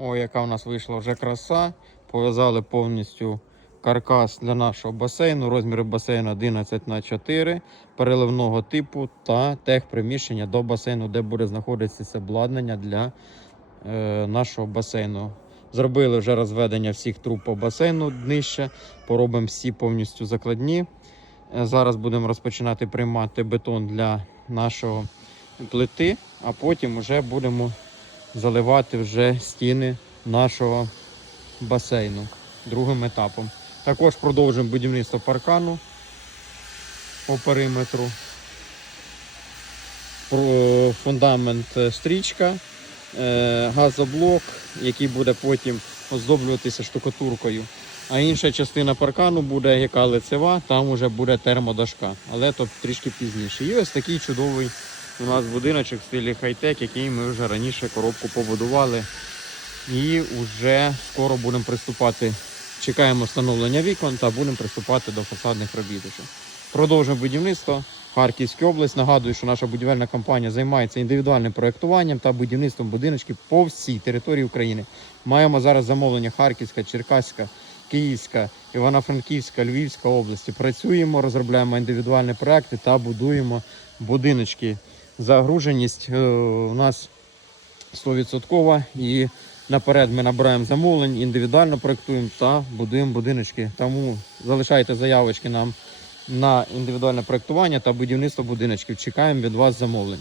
Ой, яка у нас вийшла вже краса. Пов'язали повністю каркас для нашого басейну. Розміри басейну 11 на 4 переливного типу та техприміщення до басейну, де буде знаходитися обладнання для е, нашого басейну. Зробили вже розведення всіх труб по басейну днище. Поробимо всі повністю закладні. Е, Зараз будемо розпочинати приймати бетон для нашого плити, а потім вже будемо заливати вже стіни нашого басейну другим етапом. Також продовжуємо будівництво паркану по периметру. Фундамент е, стрічка, е, газоблок, який буде потім оздоблюватися штукатуркою. А інша частина паркану буде яка лицева, там вже буде термодошка, але то трішки пізніше. І ось такий чудовий у нас будиночок в стилі хай-тек, який ми вже раніше коробку побудували. І вже скоро будемо приступати. Чекаємо встановлення вікон та будемо приступати до фасадних робіт. Продовжуємо будівництво. Харківська область. Нагадую, що наша будівельна компанія займається індивідуальним проєктуванням та будівництвом будиночків по всій території України. Маємо зараз замовлення Харківська, Черкаська, Київська, Івано-Франківська, Львівська області. Працюємо, розробляємо індивідуальні проекти та будуємо будиночки. Загруженість е, у нас 100% і наперед ми набираємо замовлень, індивідуально проектуємо та будуємо будиночки. Тому залишайте заявочки нам на індивідуальне проектування та будівництво будиночків. Чекаємо від вас замовлень.